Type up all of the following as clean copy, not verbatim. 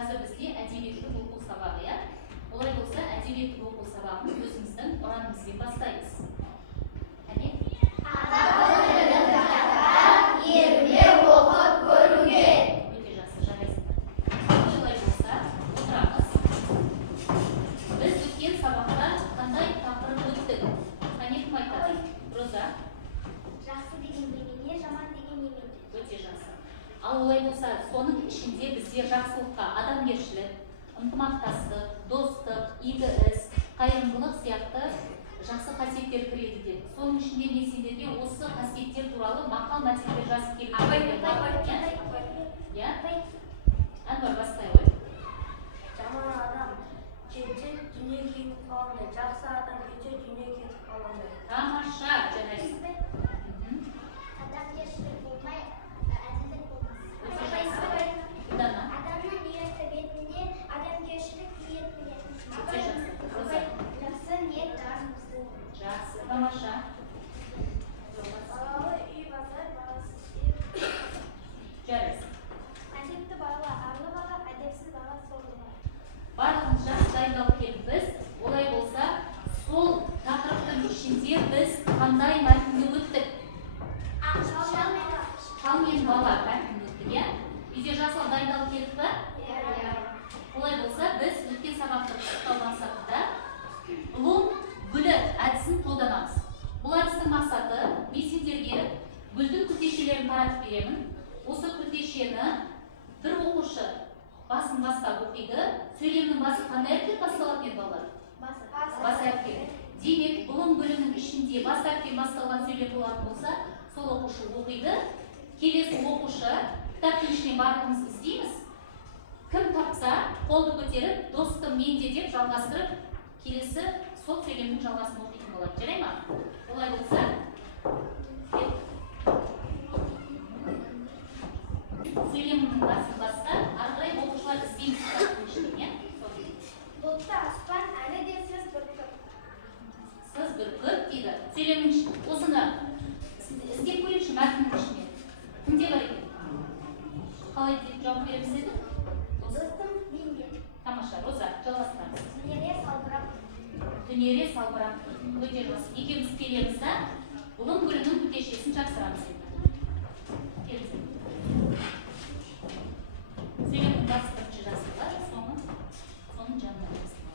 қазір бізде әдебиеттік оқу сабағы, иә? Олай болса, әдебиеттік оқу сабағын өзіміздің ұранымызбен бастаймыз. Әне? Ерте оқып көруге. Өте жақсы, жарайсыңдар. Олай болса, отырамыз. Біз өткен сабақта қандай тақырып өттік? Қане кім айтады? Роза? Жақсы деген немене, жаман деген немене. Өте жақсы. Ал олай болса, соның ішінде бізде жақсылыққа адамгершілік, ынтымақтастық, достық, игі іс, қайырымдылық сияқты жақсы қасиеттер кіреді деп. Соның ішінде мен сендерге осы қасиеттер туралы мақал мәтелдер жазып келіп иә? Әнуар бастай ғой. Жаман адам кетсе дүние кетіп қалады, жақсы адам кетсе дүние кетіп қалады. Тамаша, жарайсың. Адамгершілік болмай, әділдік болмас. Дана. Адамның ниеті бетінде, адамгершілік ниетінде. Өте жақсы. Роза. Жақсы ниет жарымыздың. Жақсы, тамаша. Балалы үй басар, баласыз үй. Жарайсың. Әдепті бала арлы бала, әдепсіз бала сорлы бала. Барлығымыз жақсы дайындалып келіп біз, олай болса, сол тақырыптың ішінде біз қандай мәтінді өттік? Шал мен бала мәтінді өттік, иә? Үйде жасыл дайындалып келіп бе? Олай болса, біз өткен сабақты құттықтау мақсатында Блум гүлі әдісін қолданамыз. Бұл әдістің мақсаты мен сендерге гүлдің күлтешелерін таратып беремін. Осы күлтешені бір оқушы басын бастап оқиды. Сөйлемнің басы қандай әріппен басталатын еді балалар? Бас әріппен. Демек, Блум гүлінің ішінде бас әріппен басталған сөйлем болатын болса, сол оқушы оқиды. Келесі оқушы кітаптың ішінен барлығымыз іздейміз. Кім тапса, қолды көтеріп, достым менде деп жалғастырып, келесі сол сөйлемнің жалғасын оқитын болады. Жарай ма? Олай болса, сөйлемнің басын баста, арқырай оқушылар іздейміз кітаптың ішінен. Бұлтты аспан әлі де сіз бүркіп. Сіз бүркіп дейді. Сөйлемнің ішінен. Осыны іздеп көрейікші мәтіннің ішінен. Кімде бар екен? Қалай деп жауап береміз еді? Достым менде. Тамаша, Роза, жалғастырамыз. Дүниере салбырап. Дүниере салбырап. Өте жақсы. Екеуміз келеміз да, Блум гүлінің күлтешесін жақсырамыз. Келіңіздер. Сөйлемнің басы бірінші жасылға, соның жанына жасылға.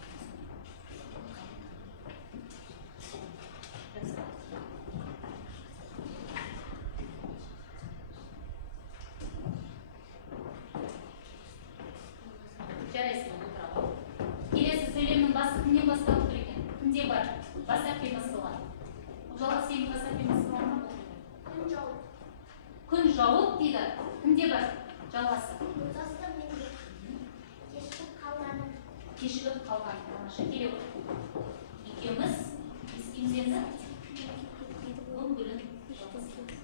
Жарайсың, отыра ғой. Келесі сөйлемнің басы кімнен басталып тұр екен? Кімде бар? Бас әріппен басталған. Жалғыз сенің бас әріппен басталған ма? Күн жауып. Күн жауып дейді. Кімде бар? Жалғасы. Достым менде. Кешігіп қалғаным. Кешігіп қалған. Тамаша, келе ғой. Екеуміз естейміз енді. Блум гүлін жалғастырамыз.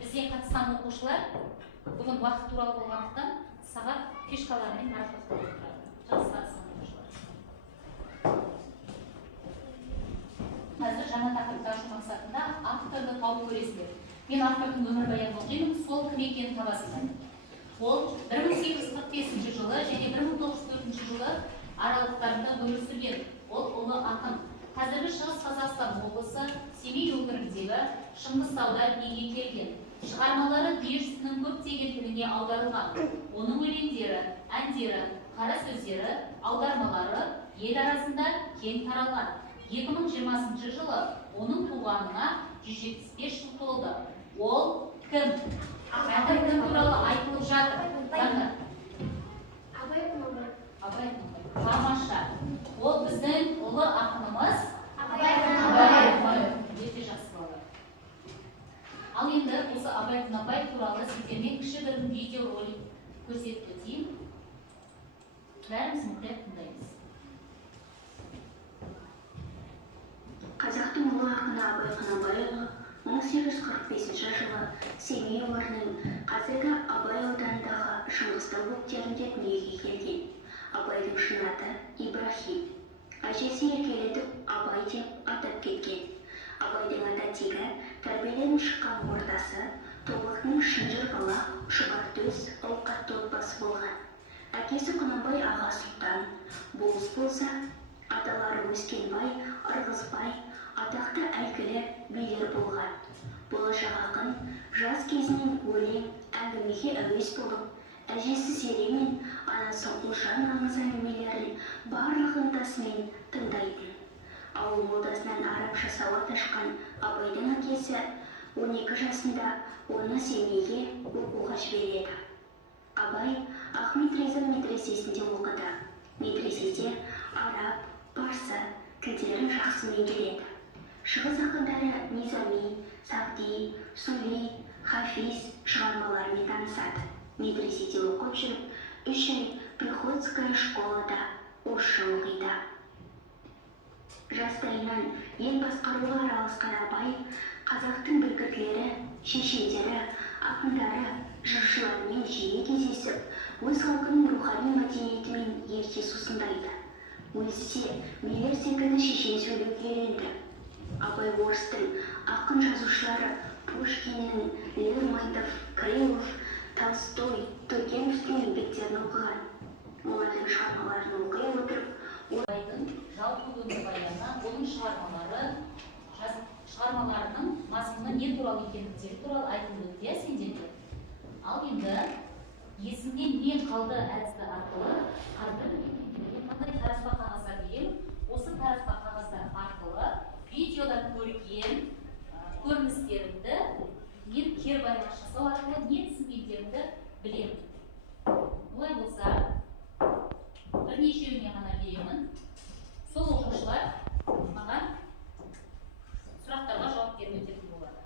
Бізге қатысқан оқушылар бүгін уақыт туралы болғандықтан сағат фишкалармен марапатталып отырады. Жақсы қатысқан оқушылар. Қазір жаңа тақырыпты ашу мақсатында авторды тауып көресіздер. Мен автордың өмірбаянын оқимын, сол кім екенін табасыздар. Ол 1845 жылы және 1904 жылы аралықтарында өмір сүрген. Ол ұлы ақын. Қазіргі Шығыс Қазақстан облысы Семей өңіріндегі Шыңғыстауда дүниеге келген. Шығармалары дүниежүзінің көптеген тіліне аударылған. Оның өлеңдері, әндері, қара сөздері, аудармалары ел арасында кең таралған. 2020 жылы оның туғанына 175 жыл толды. Ол кім? Әнді кім туралы айтылып жатыр? Абай Құнанбаев. Абай Құнанбаев. Тамаша. Ол біздің ұлы ақынымыз Абай Құнанбаев. Өте жақсы балалар. Ал енді осы Абай Құнанбаев туралы сіздермен кіші бір видеоролик көрсетіп өтейін. Бәріміз мұқият тыңдаймыз. Қазақтың ұлы ақыны Абай Құнанбайұлы 1845 жылы Семей өңірінің қазіргі Абай ауданындағы Шыңғыстау бөктерінде дүниеге келген. Абайдың шын аты Ибрахим. Әжесі еркелетіп Абай деп атап кеткен. Абайдың ата-тегі, тәрбиеленіп шыққан ортасы, тобықтың шынжыр бала, шұбар төс, ауқатты бақытты отбасы болған. Әкесі Құнанбай аға сұлтан, болыс болса, аталары Өскенбай, Ырғызбай, атақты әйгілі билер болған. Болашақ ақын жас кезінен өлең, әңгімеге әуес болып, әжесі Зере мен анасы Ұлжан аңыз әңгімелерін барлық ынтасымен тыңдайтын. Ауыл молдасынан арабша сауат ашқан Абайдың әкесі 12 жасында оны семейге оқуға жібереді. Абай Ахмет Риза медресесінде оқыды. Медреседе араб, парсы тілдерін жақсы меңгереді. Шығыс ақындары Низами, Сағди, Сули, Хафиз шығармаларымен танысады. Медреседе оқып жүріп, 3 ай Приходская школада орысша оқиды. Жастайынан ел басқаруға араласқан Абай қазақтың білгірлері, шешендері, ақындары, жыршылармен жиі кездесіп, өз халқының рухани мәдениетімен ерте сусындайды. Өзі де билер секілді шешен сөйлеуге үйренді. Абай орыстың ақын жазушылары Пушкиннің, Лермонтов, Крылов, Толстой, Тургеневтің еңбектерін оқыған. Олардың шығармаларын оқи отырып, Абайдың жалпы өмірбаяны, оның шығармаларының мазмұны не туралы екендіктері туралы айтылды иә сендерге. Ал енді есімнен не қалды әдісі арқылы қазір қандай таразба қағаздар деген, осы таразба қағаздар арқылы видеода көрген көріністерімді мен кербайлық жасау арқылы не түсінгендерімді білемін. Олай болса, бірнешеуіне ғана беремін. Сол оқушылар маған сұрақтарға жауап беріп өтетін болады.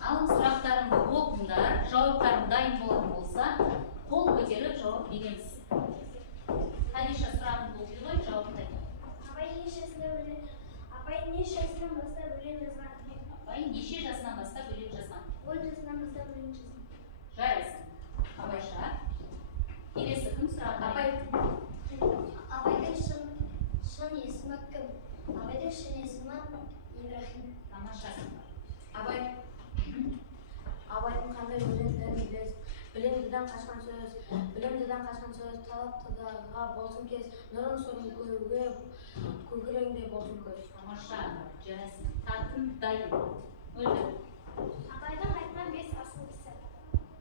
Ал сұрақтарымды оқыңдар, жауаптарым дайын болатын болса, қол көтеріп жауап береміз. Хадиша сұрағын оқиды ғой, жауапты. Абай неше жасынан бастап өлең жазған? Абай неше жасынан бастап өлең жазған? 10 жасынан бастап өлең жазған. Жарайсың. Абайша. Келесі кім сұрағын? Абайдың шын есімі кім? Абайдың шын есімі Ибрахим. Тамашасың. Абайдың қандай өлеңдерін білесіз? Білімдіден қашқан сөз, талап-тадағаға болсын кез, нұрын сұрын көруге, көкіреңде болсын көз. Тамаша. Жарайсың. Тартым дайын. Өлді. Абайдың айтқан 5 асыл ісі.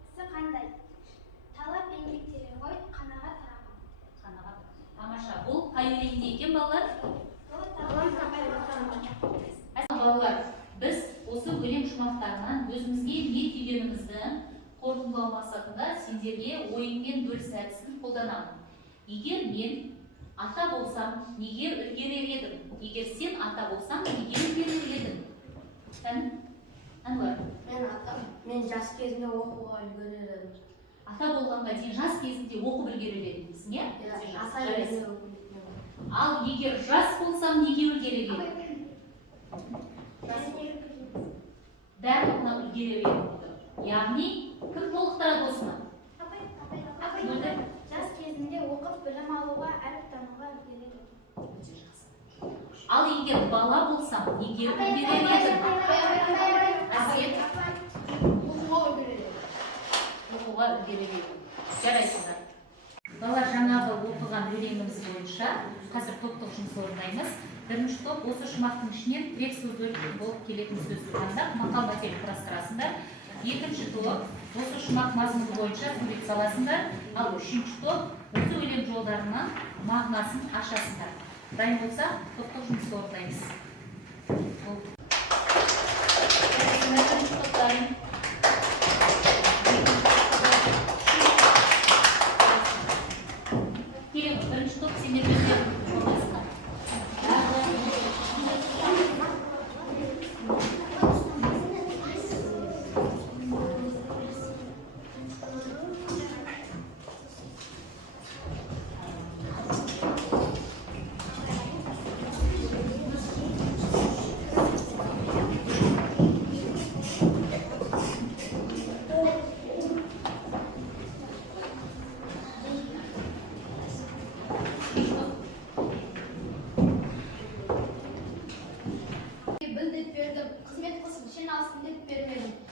Ісі қандай? Талап еңбек терең ғой, қанағат рахым. Қанағат. Тамаша. Бұл қай өлеңде екен балалар? Балалар, біз осы өлең шумақтарынан өзімізге не түйгенімізді қорытындылау мақсатында сендерге ойынмен бөліс әдісін қолданамын. Егер мен ата болсам, неге үлгерер едім? Егер сен ата болсаң, неге үлгерер едің? Әнуар. Мен жас кезінде оқуға үлгерер едім. Ата болғанға дейін жас кезінде оқып үлгерер едіңіз, не? Ал егер жас болсам, неге үлгерер едім? Барлығына үлгерер едім. Яғни, кім толықтырады осыны? Абай жас кезінде оқып білім алуға, әріп тануға үлгерер едім. Ал егер бала болсам, неге үлгерер едім? Әсет? Оқуға үлгерер едім. Жарайсыздар. Бала жаңағы оқыған өлеңіміз бойынша қазір топтық жұмыс орындаймыз. Бірінші топ осы шумақтың ішінен тірек сөздер болып келетін сөзді таңдап мақал-мәтел құрастырасыңдар. Екінші топ осы шумақ мазмұны бойынша сурет саласыңдар. Ал үшінші топ осы өлең жолдарынан мағынасын ашасыңдар. Дайын болса, топтық жұмыс орындаймыз. Бірінші топ дайын. Бірінші топ сендер өздерің орындайсыңдар.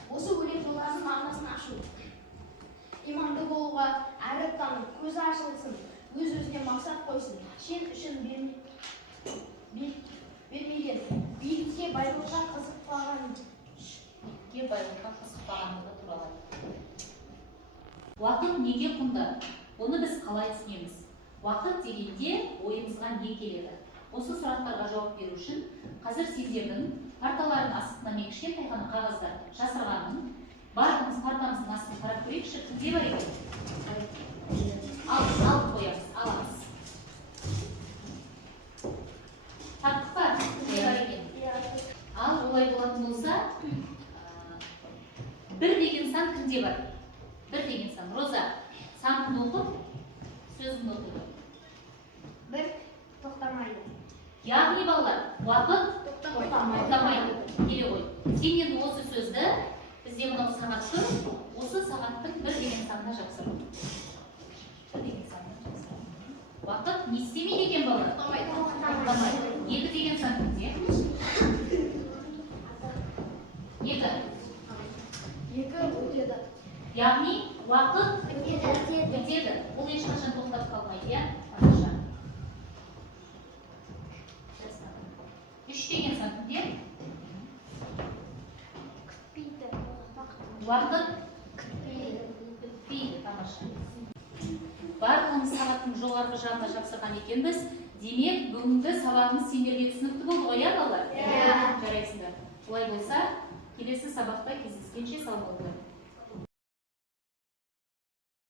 Осы өлең жолдарының мағынасын ашу. Иманды болуға, әрі тоқтамын, көзі ашылсын, өз-өзіне мақсат қойсын, шен үшін бермеген, биікке байлыққа қызықпаған туралы. Уақыт неге құнды? Оны біз қалай түсінеміз? Уақыт дегенде ойымызға не келеді? Осы сұрақтарға жауап беру үшін қазір сендердің парталардың астына мен кішкентай ғана қағаздар жасырғанмын. Барлығымыз партамыздың астын қарап көрейікші, кімде бар екен? Алып қоямыз, аламыз. Таптық па? Кімде бар екен? Ал олай болатын болса, бір деген сан кімде бар? Бір деген сан. Роза, саныңды оқып, сөзіңді оқиды. бір тоқтамайды. Яғни балалар, уақыт тоқтамайды. Келе ғой. Сен енді осы сөзді, бізде мынау сағат тұр, осы сағаттың бір деген санына жапсыр. Бір деген санына жапсыр. Уақыт не істемейді екен балалар? Тоқтамайды. Екі деген сан кімде? Екі өтеді. Яғни уақыт өтеді. Ол ешқашан тоқтап қалмайды, иә? Анаша. Үш деген сан кімде? Күтпейді. Уақыт күтпейді, тамаша. Барлығымыз сағаттың жоғарғы жағына жапсырған екенбіз. Демек, бүгінгі сабағымыз сендерге түсінікті болды ғой, иә балалар? Жарайсыңдар. Олай болса, келесі сабақта кездескенше сау болыңдар.